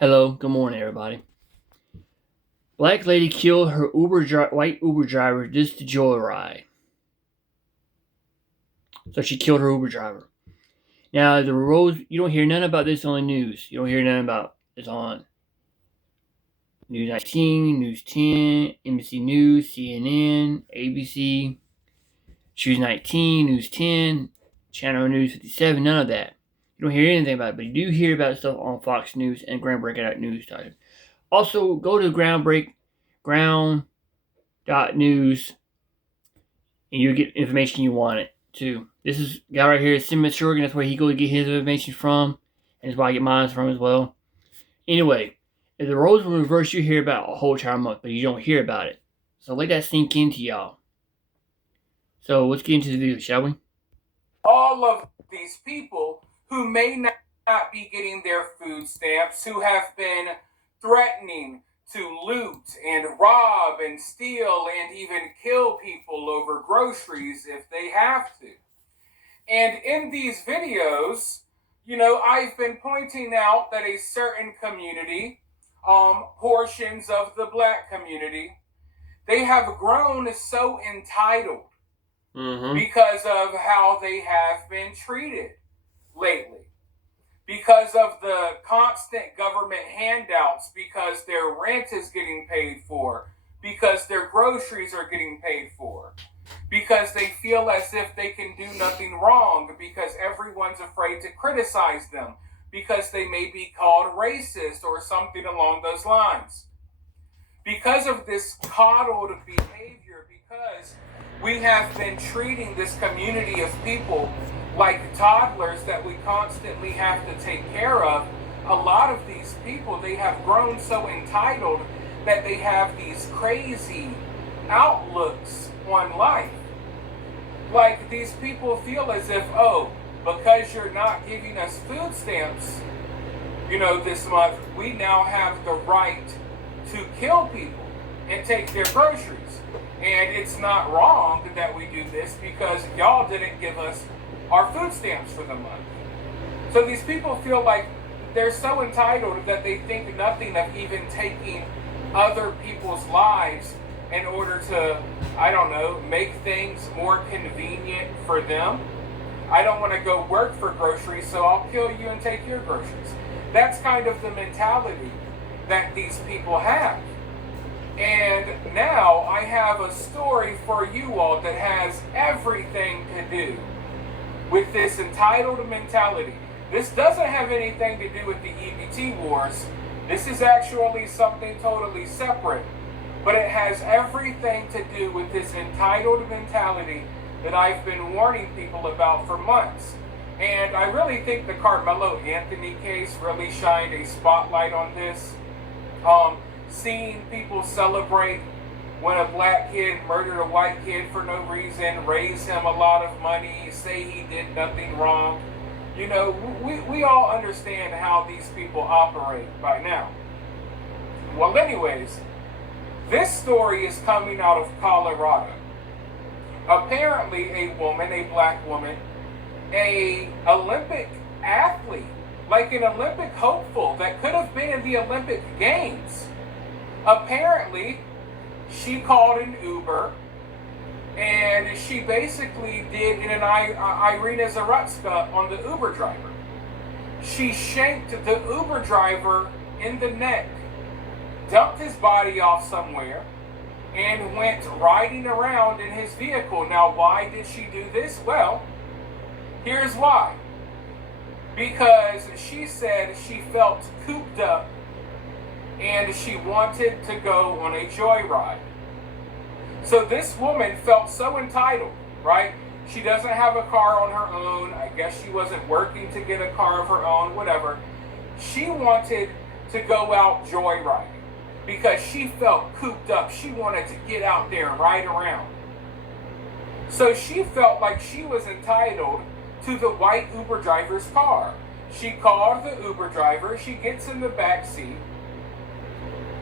Hello, good morning, everybody. Black lady killed her white Uber driver just to joyride. So she killed her Uber driver. Now the roads, you don't hear nothing about this on the news. You don't hear nothing about this on News 19, News 10, NBC News, CNN, ABC, News 19, News 10, Channel News 57. None of that. You don't hear anything about it, but you do hear about stuff on Fox News and Groundbreaking News. Also, go to ground.news and you get information you want it too. This is guy right here is Sim Shorgan. That's where he goes to get his information from, and that's where I get mine from as well. Anyway, if the roles were reversed, you hear about a whole entire month, but you don't hear about it. So let that sink into y'all. So let's get into the video, shall we? All of these people who may not be getting their food stamps, who have been threatening to loot and rob and steal and even kill people over groceries if they have to. And in these videos, I've been pointing out that a certain community, portions of the black community, they have grown so entitled because of how they have been treated lately. Because of the constant government handouts, because their rent is getting paid for, because their groceries are getting paid for, because they feel as if they can do nothing wrong, because everyone's afraid to criticize them, because they may be called racist or something along those lines. Because of this coddled behavior, because we have been treating this community of people like toddlers that we constantly have to take care of, a lot of these people, they have grown so entitled that they have these crazy outlooks on life. Like, these people feel as if, because you're not giving us food stamps, this month, we now have the right to kill people and take their groceries. And it's not wrong that we do this because y'all didn't give us our food stamps for the month. So these people feel like they're so entitled that they think nothing of even taking other people's lives in order to, make things more convenient for them. I don't want to go work for groceries, so I'll kill you and take your groceries. That's kind of the mentality that these people have. And now I have a story for you all that has everything to do with this entitled mentality. This doesn't have anything to do with the EBT wars. This is actually something totally separate. But it has everything to do with this entitled mentality that I've been warning people about for months. And I really think the Carmelo Anthony case really shined a spotlight on this. Seeing people celebrate when a black kid murdered a white kid for no reason, raise him a lot of money, say he did nothing wrong. We all understand how these people operate by now. Well, anyways, this story is coming out of Colorado. Apparently a black woman, a Olympic athlete, like an Olympic hopeful that could have been in the Olympic Games. Apparently, she called an Uber, and she basically did an Irina Zarutska on the Uber driver. She shanked the Uber driver in the neck, dumped his body off somewhere, and went riding around in his vehicle. Now, why did she do this? Well, here's why. Because she said she felt cooped up and she wanted to go on a joyride. So this woman felt so entitled, right? She doesn't have a car on her own. I guess she wasn't working to get a car of her own, whatever. She wanted to go out joyriding because she felt cooped up. She wanted to get out there and ride around. So she felt like she was entitled to the white Uber driver's car. She called the Uber driver. She gets in the back seat,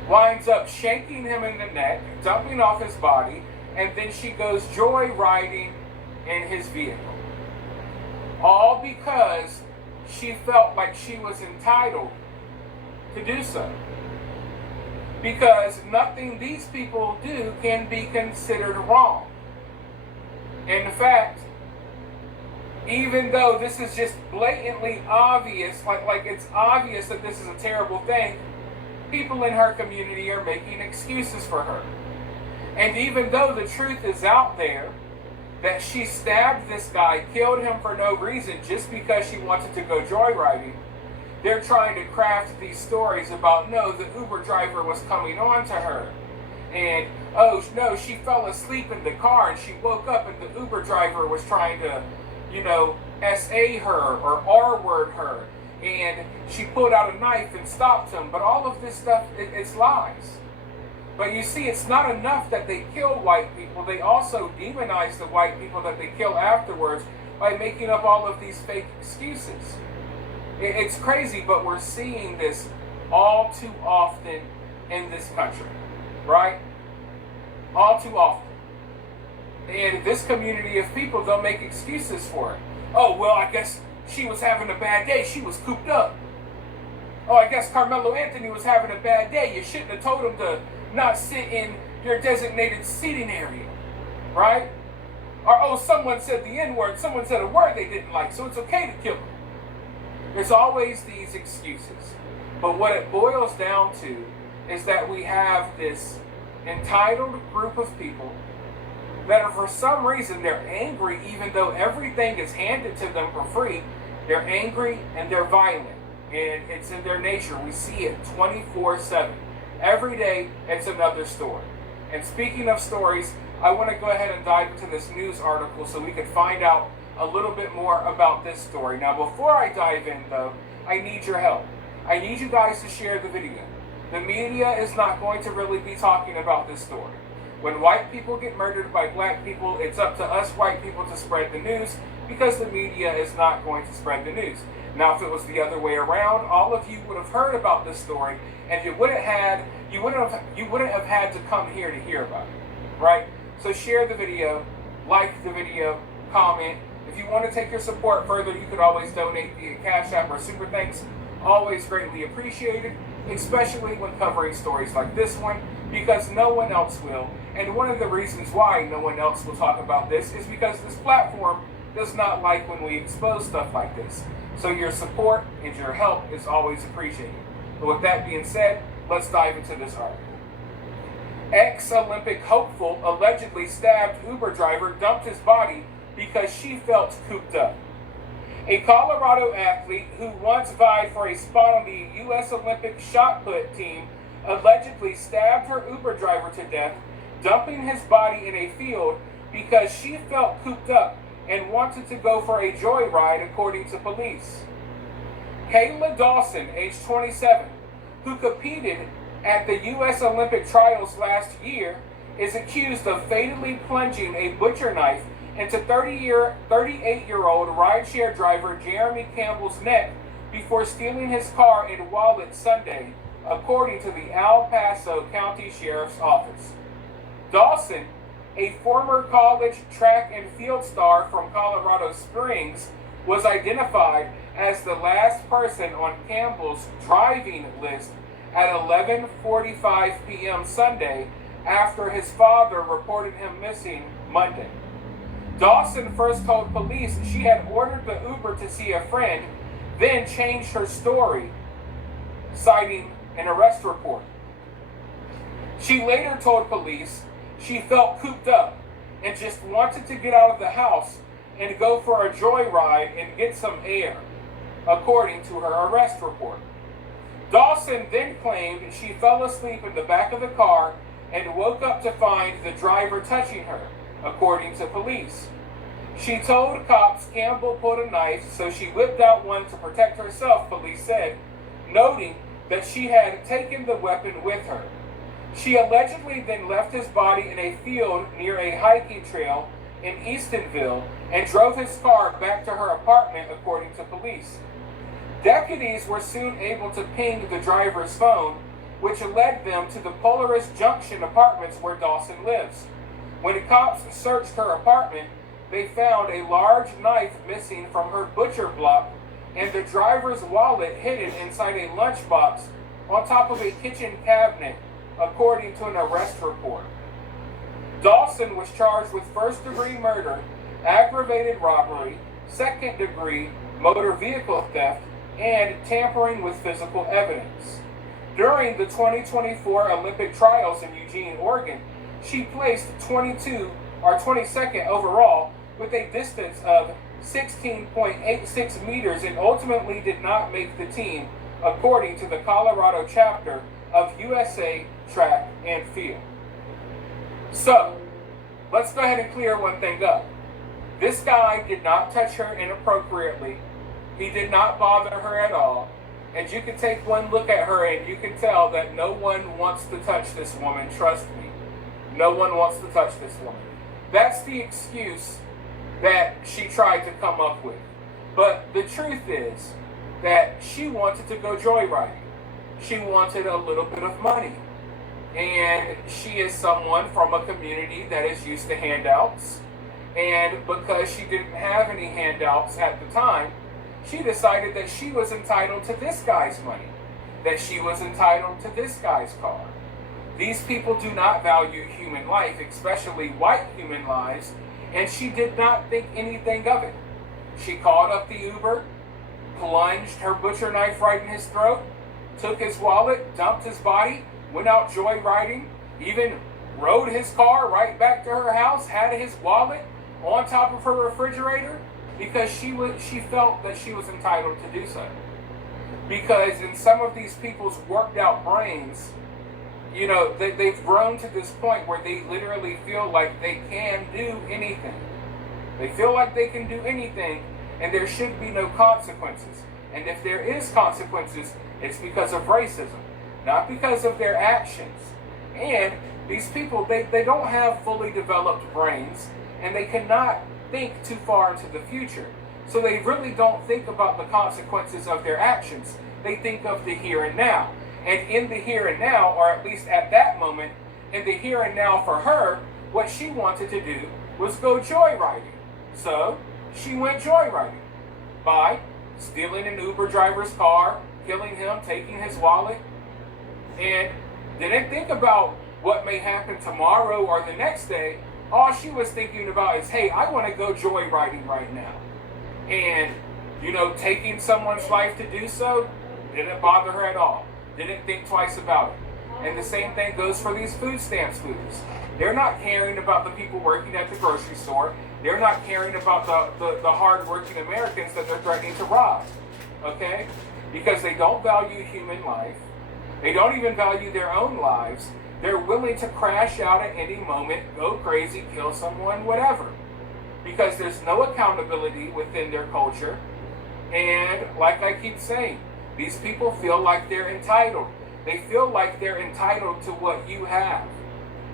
winds up shanking him in the neck, dumping off his body, and then she goes joyriding in his vehicle. All because she felt like she was entitled to do so. Because nothing these people do can be considered wrong. In fact, even though this is just blatantly obvious, like it's obvious that this is a terrible thing, people in her community are making excuses for her. And even though the truth is out there, that she stabbed this guy, killed him for no reason, just because she wanted to go joyriding, they're trying to craft these stories about, no, the Uber driver was coming on to her. And, oh, no, she fell asleep in the car and she woke up and the Uber driver was trying to, SA her or R-word her. And she pulled out a knife and stopped him. But all of this stuff, it's lies. But you see, it's not enough that they kill white people. They also demonize the white people that they kill afterwards by making up all of these fake excuses. It's crazy, but we're seeing this all too often in this country, right? All too often. And this community of people don't make excuses for it. Oh, well, I guess she was having a bad day. She was cooped up. Oh, I guess Carmelo Anthony was having a bad day. You shouldn't have told him to not sit in your designated seating area, right? Or, oh, someone said the N-word. Someone said a word they didn't like, so it's okay to kill them. There's always these excuses. But what it boils down to is that we have this entitled group of people that are, for some reason, they're angry even though everything is handed to them for free. They're angry and they're violent. And it's in their nature. We see it 24/7. Every day, it's another story. And speaking of stories, I want to go ahead and dive into this news article so we can find out a little bit more about this story. Now, before I dive in, though, I need your help. I need you guys to share the video. The media is not going to really be talking about this story. When white people get murdered by black people, it's up to us white people to spread the news because the media is not going to spread the news. Now, if it was the other way around, all of you would have heard about this story, and you wouldn't have had to come here to hear about it, right? So share the video, like the video, comment. If you want to take your support further, you could always donate via Cash App or Super Thanks. Always greatly appreciated, especially when covering stories like this one, because no one else will. And one of the reasons why no one else will talk about this is because this platform does not like when we expose stuff like this. So your support and your help is always appreciated. But with that being said, let's dive into this article. Ex-Olympic hopeful allegedly stabbed Uber driver, dumped his body because she felt cooped up. A Colorado athlete who once vied for a spot on the U.S. Olympic shot put team allegedly stabbed her Uber driver to death, dumping his body in a field because she felt cooped up and wanted to go for a joyride, according to police. Kayla Dawson, age 27, who competed at the U.S. Olympic trials last year, is accused of fatally plunging a butcher knife into 38-year-old rideshare driver Jeremy Campbell's neck before stealing his car and wallet Sunday, according to the El Paso County Sheriff's Office. Dawson, a former college track and field star from Colorado Springs, was identified as the last person on Campbell's driving list at 11:45 p.m. Sunday after his father reported him missing Monday. Dawson first told police she had ordered the Uber to see a friend, then changed her story, citing an arrest report. She later told police she felt cooped up and just wanted to get out of the house and go for a joyride and get some air, according to her arrest report. Dawson then claimed she fell asleep in the back of the car and woke up to find the driver touching her, according to police. She told cops Campbell pulled a knife, so she whipped out one to protect herself, police said, noting that she had taken the weapon with her. She allegedly then left his body in a field near a hiking trail in Eastonville and drove his car back to her apartment, according to police. Deputies were soon able to ping the driver's phone, which led them to the Polaris Junction apartments where Dawson lives. When cops searched her apartment, they found a large knife missing from her butcher block and the driver's wallet hidden inside a lunchbox on top of a kitchen cabinet, according to an arrest report. Dawson was charged with first-degree murder, aggravated robbery, second-degree motor vehicle theft, and tampering with physical evidence. During the 2024 Olympic trials in Eugene, Oregon, she placed 22nd overall with a distance of 16.86 meters and ultimately did not make the team, according to the Colorado chapter of USA Track and Field. So, let's go ahead and clear one thing up. This guy did not touch her inappropriately. He did not bother her at all. And you can take one look at her and you can tell that no one wants to touch this woman. Trust me. No one wants to touch this woman. That's the excuse that she tried to come up with. But the truth is that she wanted to go joyriding. She wanted a little bit of money. And she is someone from a community that is used to handouts. And because she didn't have any handouts at the time, she decided that she was entitled to this guy's money, that she was entitled to this guy's car. These people do not value human life, especially white human lives, and she did not think anything of it. She called up the Uber, plunged her butcher knife right in his throat, took his wallet, dumped his body, went out joyriding, even rode his car right back to her house, had his wallet on top of her refrigerator, because she felt that she was entitled to do so. Because in some of these people's worked out brains, you know, they've grown to this point where they literally feel like they can do anything. They feel like they can do anything, and there should be no consequences. And if there is consequences, it's because of racism, not because of their actions. And these people, they don't have fully developed brains, and they cannot think too far into the future. So they really don't think about the consequences of their actions. They think of the here and now. And in the here and now, or at least at that moment, in the here and now for her, what she wanted to do was go joyriding. So she went joyriding by stealing an Uber driver's car, killing him, taking his wallet, and didn't think about what may happen tomorrow or the next day. All she was thinking about is, hey, I want to go joyriding right now. And, you know, taking someone's life to do so didn't bother her at all. Didn't think twice about it. And the same thing goes for these food stamps movers. They're not caring about the people working at the grocery store. They're not caring about the hard-working Americans that they're threatening to rob. Okay? Because they don't value human life. They don't even value their own lives. They're willing to crash out at any moment, go crazy, kill someone, whatever. Because there's no accountability within their culture. And like I keep saying, these people feel like they're entitled. They feel like they're entitled to what you have.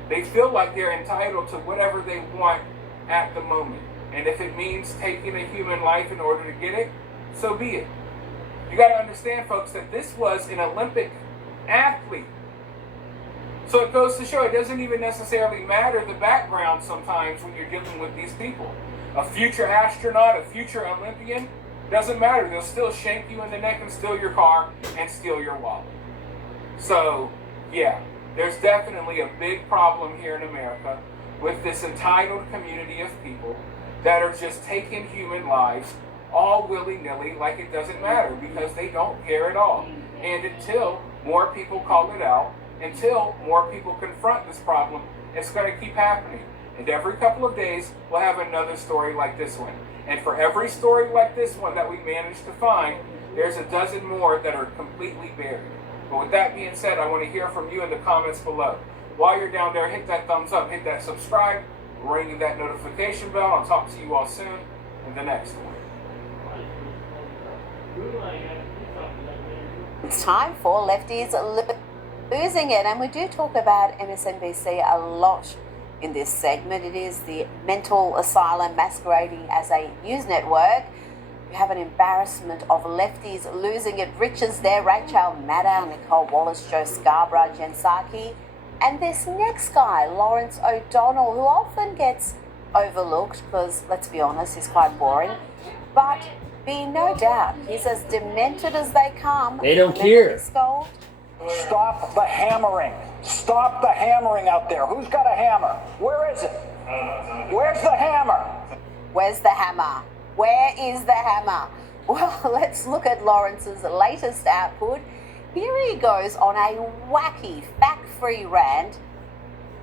They feel like they're entitled to whatever they want at the moment. And if it means taking a human life in order to get it, so be it. You got to understand, folks, that this was an Olympic athlete. So it goes to show it doesn't even necessarily matter the background sometimes when you're dealing with these people. A future astronaut, a future Olympian, doesn't matter. They'll still shank you in the neck and steal your car and steal your wallet. So, yeah, there's definitely a big problem here in America with this entitled community of people that are just taking human lives all willy-nilly like it doesn't matter because they don't care at all. And until more people call it out, until more people confront this problem, it's going to keep happening. And every couple of days, we'll have another story like this one. And for every story like this one that we manage to find, there's a dozen more that are completely buried. But with that being said, I want to hear from you in the comments below. While you're down there, hit that thumbs up, hit that subscribe, ring that notification bell. I'll talk to you all soon in the next one. It's time for Lefties Losing It, and we do talk about MSNBC a lot in this segment. It is the mental asylum masquerading as a news network. We have an embarrassment of lefties losing it. Riches there, Rachel Maddow, Nicole Wallace, Joe Scarborough, Jen Psaki, and this next guy, Lawrence O'Donnell, who often gets overlooked because, let's be honest, he's quite boring. But be no doubt, he's as demented as they come. They don't care. Scold, Stop the hammering. Stop the hammering out there. Who's got a hammer? Where is it? Where's the hammer? Where's the hammer? Where is the hammer? Well, let's look at Lawrence's latest output. Here he goes on a wacky, fact-free rant.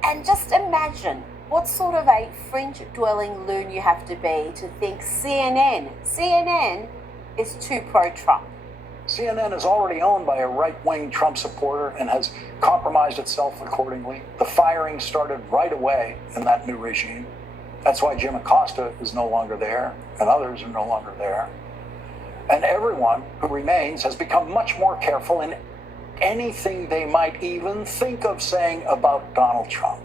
And just imagine what sort of a fringe-dwelling loon you have to be to think CNN is too pro-Trump. CNN is already owned by a right-wing Trump supporter and has compromised itself accordingly. The firing started right away in that new regime. That's why Jim Acosta is no longer there, and others are no longer there. And everyone who remains has become much more careful in anything they might even think of saying about Donald Trump.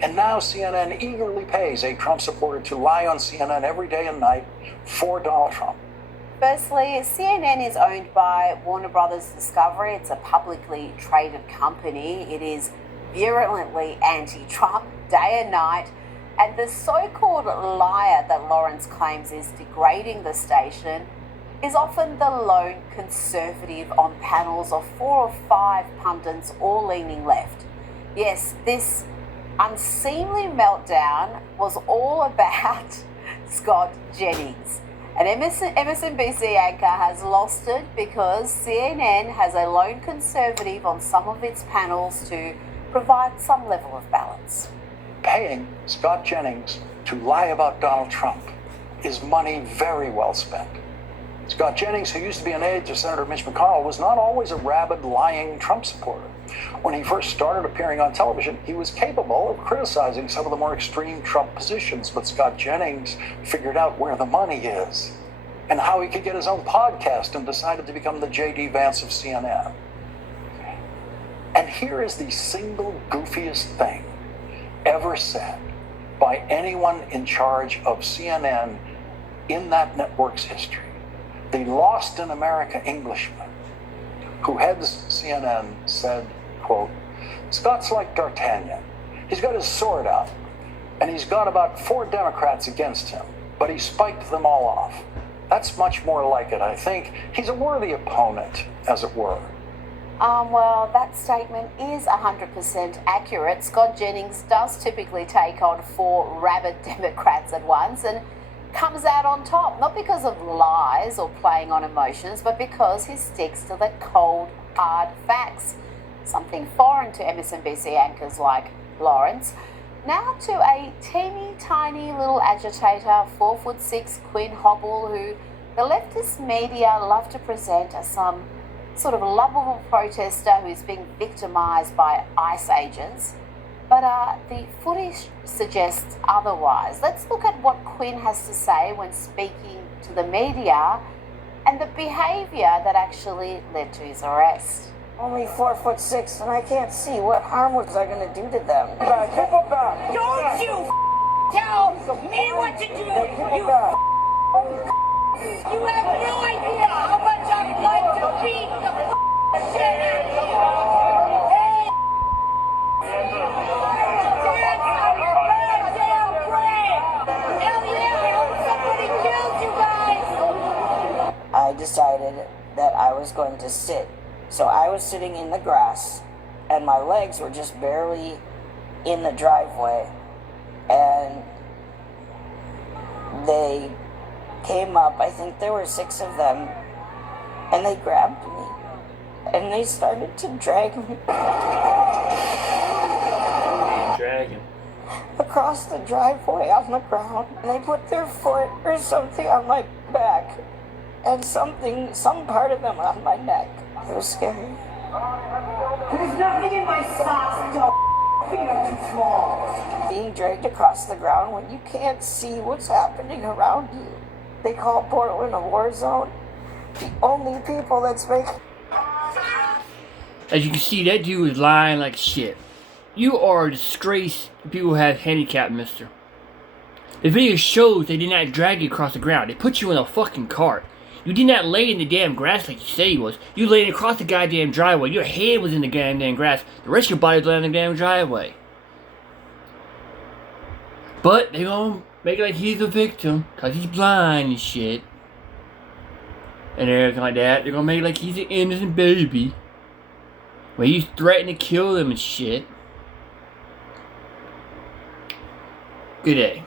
And now CNN eagerly pays a Trump supporter to lie on CNN every day and night for Donald Trump. Firstly, CNN is owned by Warner Brothers Discovery. It's a publicly traded company. It is virulently anti-Trump day and night. And the so-called liar that Lawrence claims is degrading the station is often the lone conservative on panels of 4 or 5 pundits all leaning left. Yes, this unseemly meltdown was all about Scott Jennings. An MSNBC anchor has lost it because CNN has a lone conservative on some of its panels to provide some level of balance. Paying Scott Jennings to lie about Donald Trump is money very well spent. Scott Jennings, who used to be an aide to Senator Mitch McConnell, was not always a rabid, lying Trump supporter. When he first started appearing on television, he was capable of criticizing some of the more extreme Trump positions, but Scott Jennings figured out where the money is and how he could get his own podcast and decided to become the J.D. Vance of CNN. And here is the single goofiest thing ever said by anyone in charge of CNN in that network's history. The lost in America Englishman who heads CNN said, quote, "Scott's like D'Artagnan. He's got his sword out, and he's got about 4 Democrats against him, but he spiked them all off. That's much more like it, I think. He's a worthy opponent, as it were." Well, that statement is 100% accurate. Scott Jennings does typically take on 4 rabid Democrats at once and comes out on top, not because of lies or playing on emotions, but because he sticks to the cold, hard facts, something foreign to MSNBC anchors like Lawrence. Now to a teeny tiny little agitator, 4'6" Quinn Hobble, who the leftist media love to present as some sort of lovable protester who's being victimized by ICE agents. But the footage suggests otherwise. Let's look at what Quinn has to say when speaking to the media and the behavior that actually led to his arrest. Only 4'6", and I can't see. What harm was I going to do to them? Don't you tell me what to do! You have no idea how much I'd like to beat the shit out of you! Hey! Dance on your goddamn grave! Hell yeah, I hope somebody kills you guys! I decided that I was going to sit. So I was sitting in the grass, and my legs were just barely in the driveway. And they came up, I think there were 6 of them, and they grabbed me. And they started to drag me across the driveway on the ground. And they put their foot or something on my back, and some part of them on my neck. It was scary. There's nothing in my socks, don't feet are too small. Being dragged across the ground when you can't see what's happening around you. They call Portland a war zone. The only people that's making... As you can see, that dude is lying like shit. You are a disgrace to people who have handicap, mister. The video shows they did not drag you across the ground. They put you in a fucking cart. You did not lay in the damn grass like you said you was. You laid across the goddamn driveway. Your head was in the goddamn grass. The rest of your body was laying in the damn driveway. But they gonna make it like he's a victim, cause he's blind and shit. And everything like that. They're gonna make it like he's an innocent baby. Well, you threatened to kill them and shit. Good day.